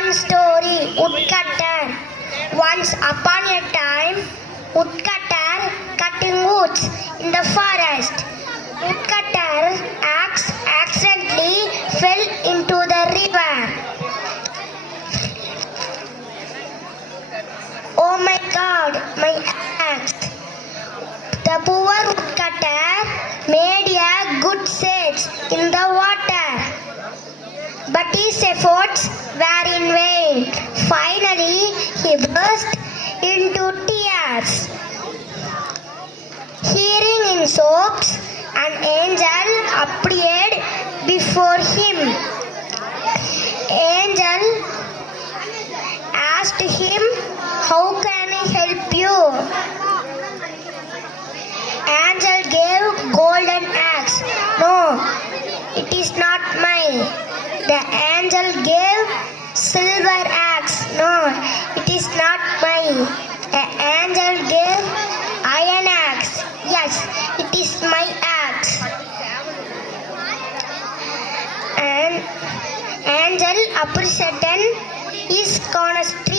One story, woodcutter. Once upon a time, woodcutter cutting woods in the forest. Woodcutter axe accidentally fell into the river. Oh my God, my axe! The poor woodcutter made a good search in the water, but his efforts were in vain. Finally, he burst into tears. Hearing in sobs, an angel appeared before him. Angel asked him, "How can I help you?" Angel gave golden axe. "No, it is not mine." The angel gave silver axe. "No, it is not mine." The angel gave iron axe. "Yes, it is my axe." And angel appreciated his honesty.